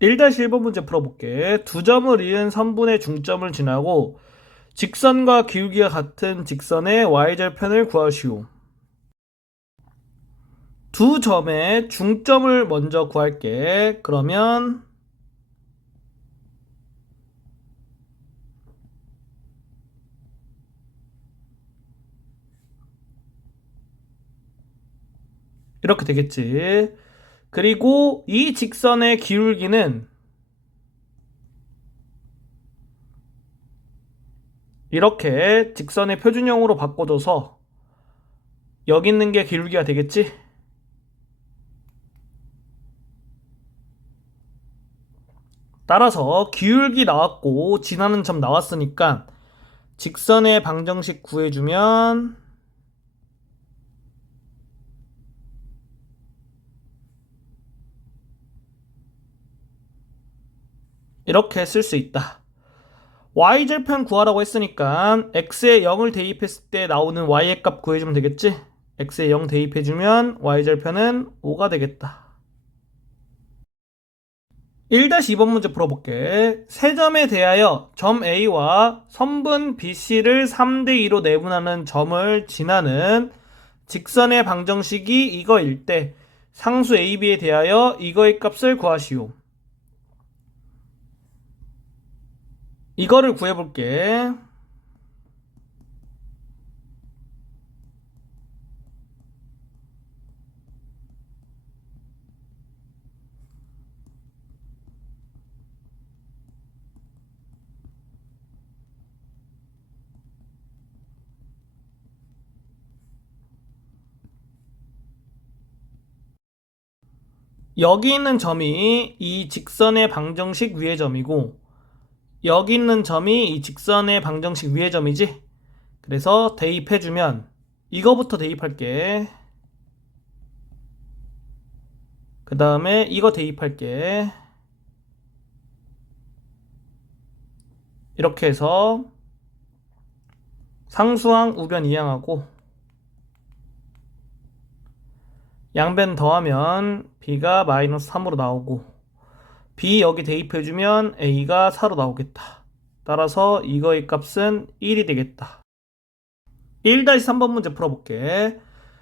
1-1번 문제 풀어볼게. 두 점을 이은 선분의 중점을 지나고 직선과 기울기가 같은 직선의 y절편을 구하시오. 두 점의 중점을 먼저 구할게. 그러면 이렇게 되겠지. 그리고 이 직선의 기울기는 이렇게 직선의 표준형으로 바꿔줘서 여기 있는 게 기울기가 되겠지. 따라서 기울기 나왔고 지나는 점 나왔으니까 직선의 방정식 구해주면 이렇게 쓸 수 있다. y절편 구하라고 했으니까 x에 0을 대입했을 때 나오는 y의 값 구해주면 되겠지? x에 0 대입해주면 y절편은 5가 되겠다. 1-2번 문제 풀어볼게. 세 점에 대하여 점 A와 선분 BC를 3대2로 내분하는 점을 지나는 직선의 방정식이 이거일 때 상수 AB에 대하여 이거의 값을 구하시오. 이거를 구해볼게. 여기 있는 점이 이 직선의 방정식 위의 점이고 여기 있는 점이 이 직선의 방정식 위의 점이지? 그래서 대입해주면 이거부터 대입할게. 그 다음에 이거 대입할게. 이렇게 해서 상수항 우변 이항하고 양변 더하면 b가 마이너스 3으로 나오고 b 여기 대입해주면 a가 4로 나오겠다. 따라서 이거의 값은 1이 되겠다. 1-3번 문제 풀어볼게.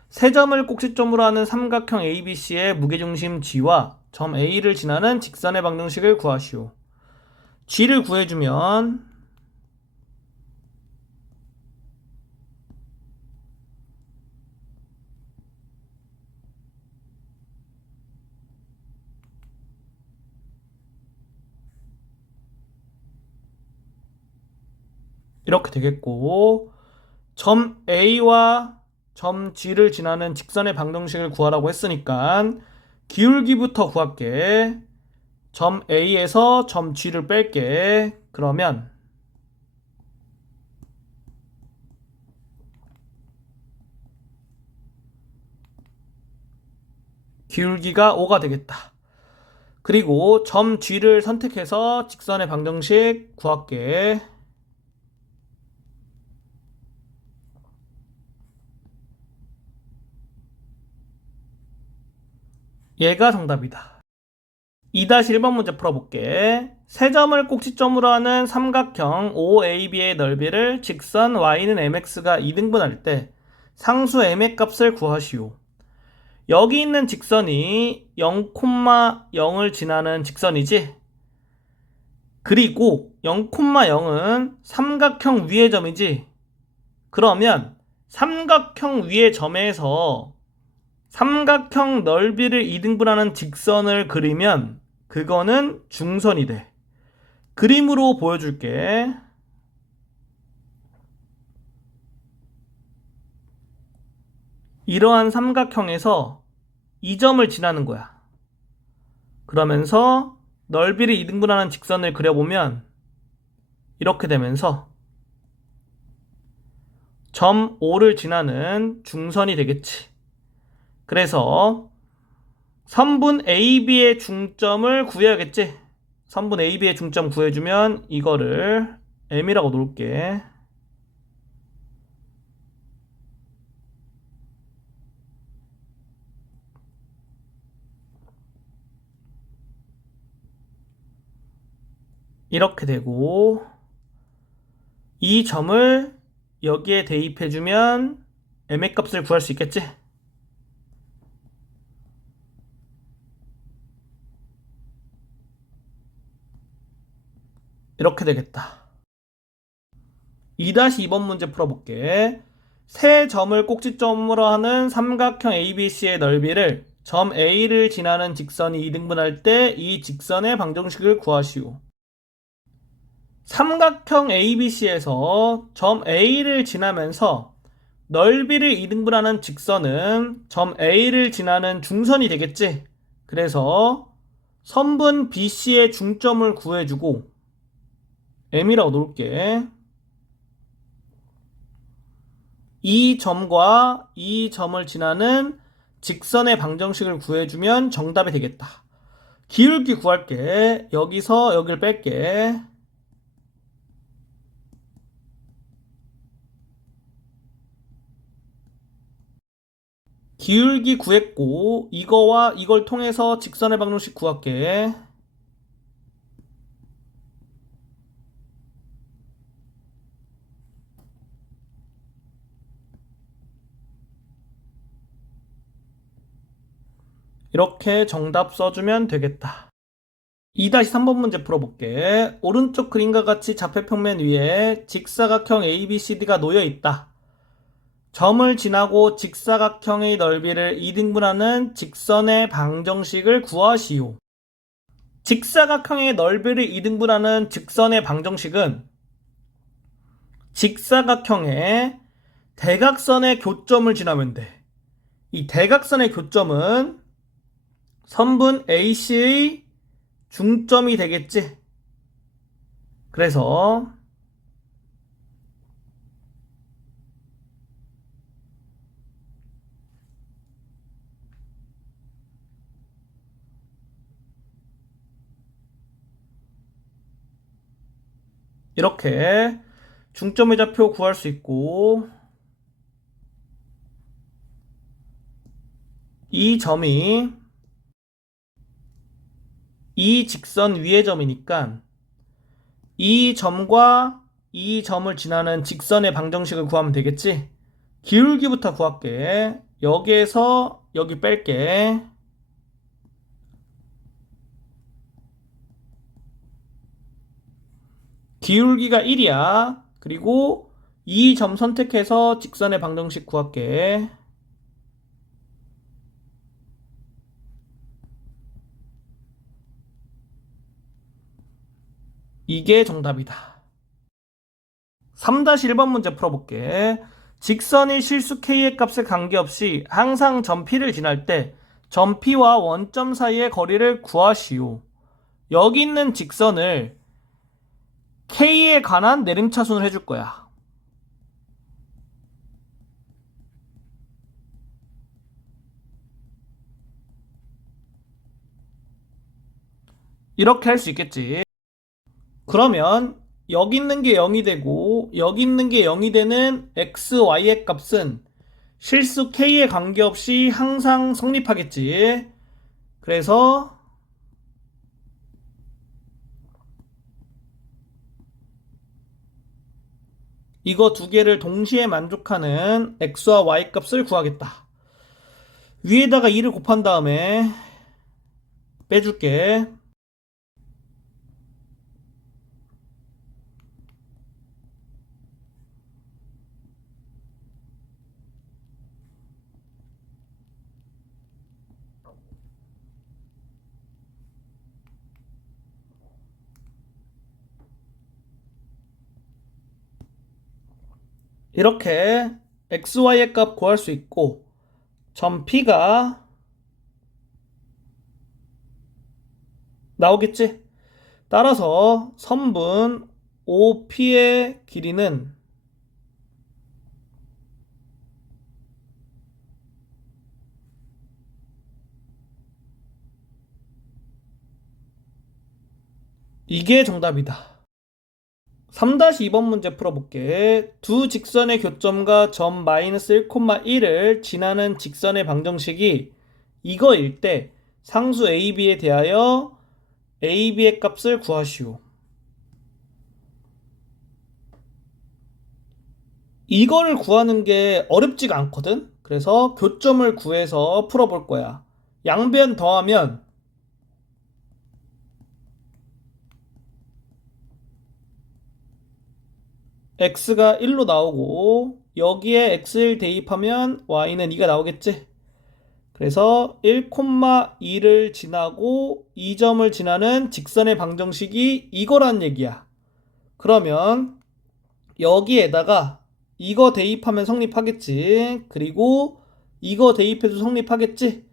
세 점을 꼭지점으로 하는 삼각형 ABC의 무게중심 G와 점 A를 지나는 직선의 방정식을 구하시오. G를 구해주면 이렇게 되겠고 점 A와 점 G를 지나는 직선의 방정식을 구하라고 했으니까 기울기부터 구할게. 점 A에서 점 G를 뺄게. 그러면 기울기가 5가 되겠다. 그리고 점 G를 선택해서 직선의 방정식 구할게. 얘가 정답이다. 2-1번 문제 풀어볼게. 세 점을 꼭지점으로 하는 삼각형 OAB의 넓이를 직선 y는 mx가 2등분할 때 상수 m의 값을 구하시오. 여기 있는 직선이 0,0을 지나는 직선이지? 그리고 0,0은 삼각형 위의 점이지? 그러면 삼각형 위의 점에서 삼각형 넓이를 2등분하는 직선을 그리면 그거는 중선이 돼. 그림으로 보여줄게. 이러한 삼각형에서 이 점을 지나는 거야. 그러면서 넓이를 2등분하는 직선을 그려보면 이렇게 되면서 점 O를 지나는 중선이 되겠지. 그래서 선분 AB의 중점을 구해야겠지. 선분 AB의 중점 구해주면 이거를 M이라고 놓을게. 이렇게 되고 이 점을 여기에 대입해주면 m의 값을 구할 수 있겠지? 이렇게 되겠다. 2-2번 문제 풀어볼게. 세 점을 꼭지점으로 하는 삼각형 ABC의 넓이를 점 A를 지나는 직선이 2등분할 때 이 직선의 방정식을 구하시오. 삼각형 ABC에서 점 A를 지나면서 넓이를 2등분하는 직선은 점 A를 지나는 중선이 되겠지? 그래서 선분 BC의 중점을 구해주고 M이라고 놓을게. 이 점과 이 점을 지나는 직선의 방정식을 구해주면 정답이 되겠다. 기울기 구할게. 여기서 여기를 뺄게. 기울기 구했고 이거와 이걸 통해서 직선의 방정식 구할게. 이렇게 정답 써주면 되겠다. 2-3번 문제 풀어볼게. 오른쪽 그림과 같이 좌표평면 위에 직사각형 ABCD가 놓여 있다. 점을 지나고 직사각형의 넓이를 2등분하는 직선의 방정식을 구하시오. 직사각형의 넓이를 2등분하는 직선의 방정식은 직사각형의 대각선의 교점을 지나면 돼. 이 대각선의 교점은 선분 AC의 중점이 되겠지. 그래서 이렇게 중점의 좌표 구할 수 있고 이 점이 이 직선 위의 점이니까 이 점과 이 점을 지나는 직선의 방정식을 구하면 되겠지? 기울기부터 구할게. 여기에서 여기 뺄게. 기울기가 1이야. 그리고 이 점 선택해서 직선의 방정식 구할게. 이게 정답이다. 3-1번 문제 풀어볼게. 직선이 실수 K의 값에 관계없이 항상 점 P를 지날 때 점 P와 원점 사이의 거리를 구하시오. 여기 있는 직선을 K에 관한 내림차순을 해줄 거야. 이렇게 할 수 있겠지. 그러면 여기 있는 게 0이 되고 여기 있는 게 0이 되는 x, y의 값은 실수 k에 관계없이 항상 성립하겠지. 그래서 이거 두 개를 동시에 만족하는 x와 y 값을 구하겠다. 위에다가 2를 곱한 다음에 빼줄게. 이렇게 x, y의 값 구할 수 있고 점 P가 나오겠지? 따라서 선분 OP의 길이는 이게 정답이다. 3-2번 문제 풀어볼게. 두 직선의 교점과 점 -1,1을 지나는 직선의 방정식이 이거일 때 상수 AB에 대하여 AB의 값을 구하시오. 이거를 구하는 게 어렵지가 않거든? 그래서 교점을 구해서 풀어볼 거야. 양변 더하면 x가 1로 나오고 여기에 x1 대입하면 y는 2가 나오겠지? 그래서 1,2를 지나고 2점을 지나는 직선의 방정식이 이거란 얘기야. 그러면 여기에다가 이거 대입하면 성립하겠지. 그리고 이거 대입해도 성립하겠지.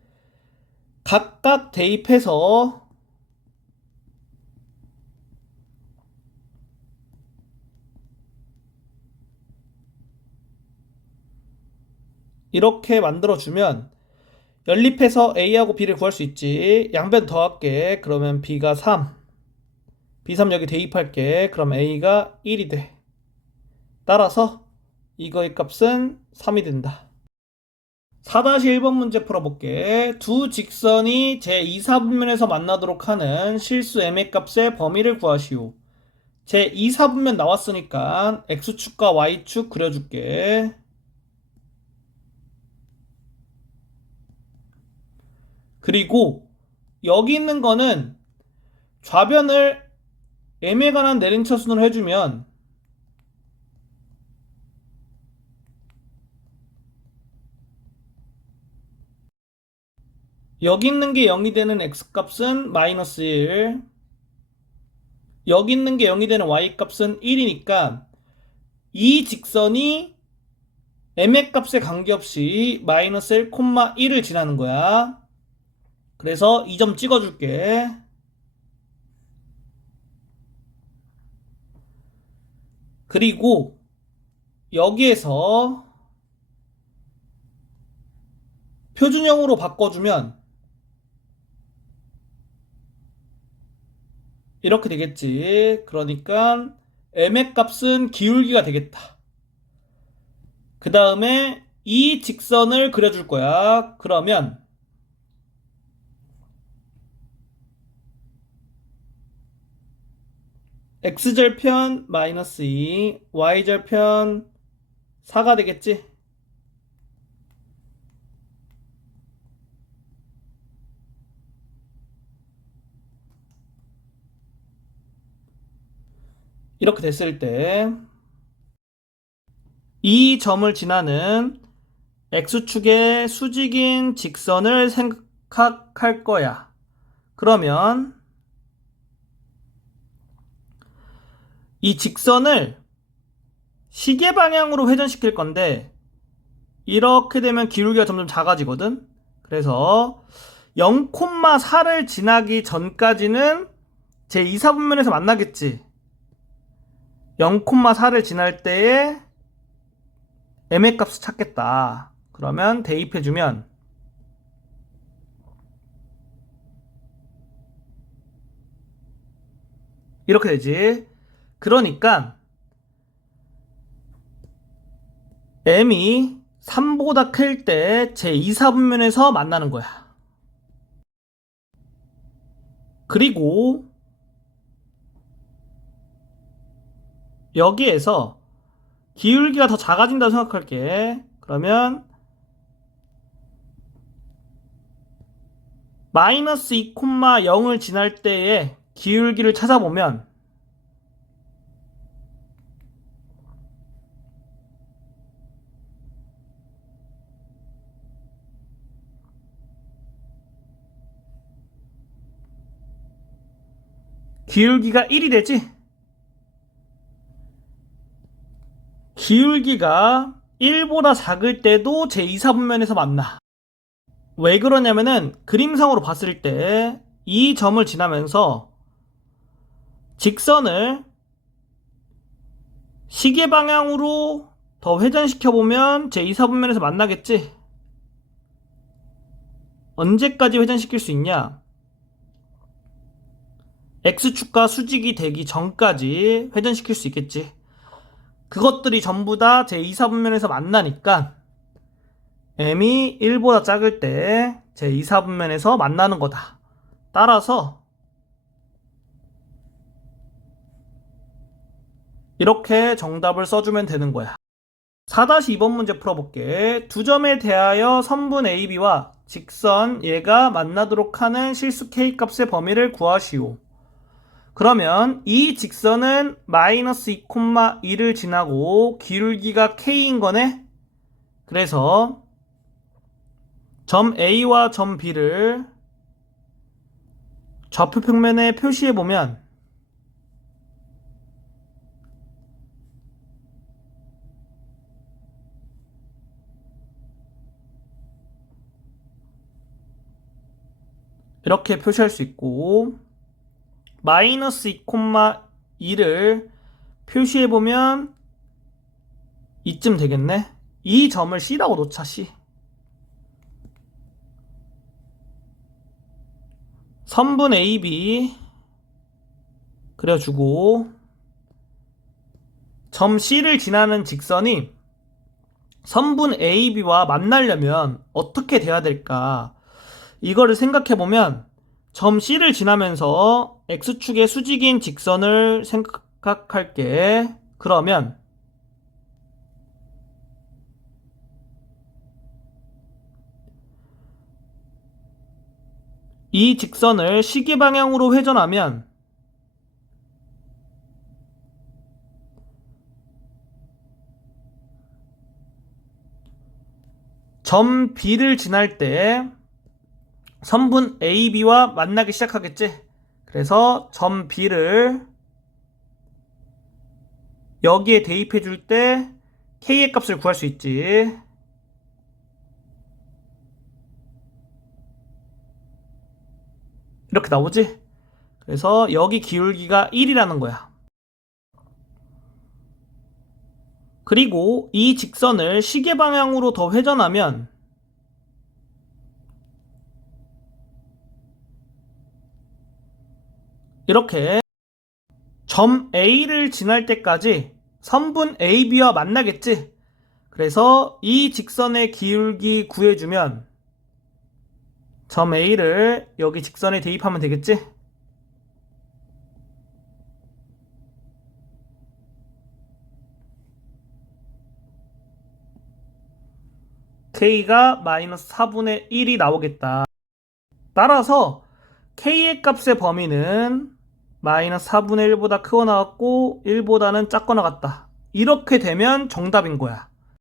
각각 대입해서 이렇게 만들어주면 연립해서 A하고 B를 구할 수 있지. 양변 더할게. 그러면 B가 3. B3 여기 대입할게. 그럼 A가 1이 돼. 따라서 이거의 값은 3이 된다. 4-1번 문제 풀어볼게. 두 직선이 제2사분면에서 만나도록 하는 실수 M의 값의 범위를 구하시오. 제2사분면 나왔으니까 X축과 Y축 그려줄게. 그리고 여기 있는 거는 좌변을 M에 관한 내림차순으로 해주면 여기 있는 게 0이 되는 X값은 마이너스 1, 여기 있는 게 0이 되는 Y값은 1이니까 이 직선이 M의 값에 관계없이 마이너스 1, 1을 지나는 거야. 그래서 이 점 찍어줄게. 그리고 여기에서 표준형으로 바꿔주면 이렇게 되겠지. 그러니까 M의 값은 기울기가 되겠다. 그 다음에 이 직선을 그려줄 거야. 그러면 x절편 마이너스 2, y절편 4가 되겠지? 이렇게 됐을 때 이 점을 지나는 x축의 수직인 직선을 생각할 거야. 그러면 이 직선을 시계 방향으로 회전시킬 건데 이렇게 되면 기울기가 점점 작아지거든. 그래서 0,4를 지나기 전까지는 제2사분면에서 만나겠지. 0,4를 지날 때에 M의 값을 찾겠다. 그러면 대입해주면 이렇게 되지. 그러니까 M이 3보다 클 때 제2사분면에서 만나는 거야. 그리고 여기에서 기울기가 더 작아진다고 생각할게. 그러면 마이너스 2,0을 지날 때의 기울기를 찾아보면 기울기가 1이 되지? 기울기가 1보다 작을 때도 제2사분면에서 만나. 왜 그러냐면은 그림상으로 봤을 때 이 점을 지나면서 직선을 시계 방향으로 더 회전시켜보면 제2사분면에서 만나겠지? 언제까지 회전시킬 수 있냐? X축과 수직이 되기 전까지 회전시킬 수 있겠지. 그것들이 전부 다 제2사분면에서 만나니까 M이 1보다 작을 때 제2사분면에서 만나는 거다. 따라서 이렇게 정답을 써주면 되는 거야. 4-2번 문제 풀어볼게. 두 점에 대하여 선분 AB와 직선 얘가 만나도록 하는 실수 K값의 범위를 구하시오. 그러면 이 직선은 마이너스 2,2를 지나고 기울기가 K인 거네? 그래서 점 A와 점 B를 좌표 평면에 표시해보면 이렇게 표시할 수 있고, 마이너스 2,2를 표시해보면 이쯤 되겠네. 이 점을 C라고 놓자. C. 선분 AB 그려주고, 점 C를 지나는 직선이 선분 AB와 만나려면 어떻게 돼야 될까? 이거를 생각해보면 점 C를 지나면서 X축의 수직인 직선을 생각할게. 그러면 이 직선을 시계 방향으로 회전하면 점 B를 지날 때 선분 AB와 만나기 시작하겠지? 그래서 점 B를 여기에 대입해 줄 때 K의 값을 구할 수 있지. 이렇게 나오지? 그래서 여기 기울기가 1이라는 거야. 그리고 이 직선을 시계 방향으로 더 회전하면 이렇게 점 A를 지날 때까지 선분 AB와 만나겠지? 그래서 이 직선의 기울기 구해주면 점 A를 여기 직선에 대입하면 되겠지? K가 마이너스 4분의 1이 나오겠다. 따라서 K의 값의 범위는 마이너스 4분의 1보다 크거나 같고 1보다는 작거나 같다. 이렇게 되면 정답인 거야.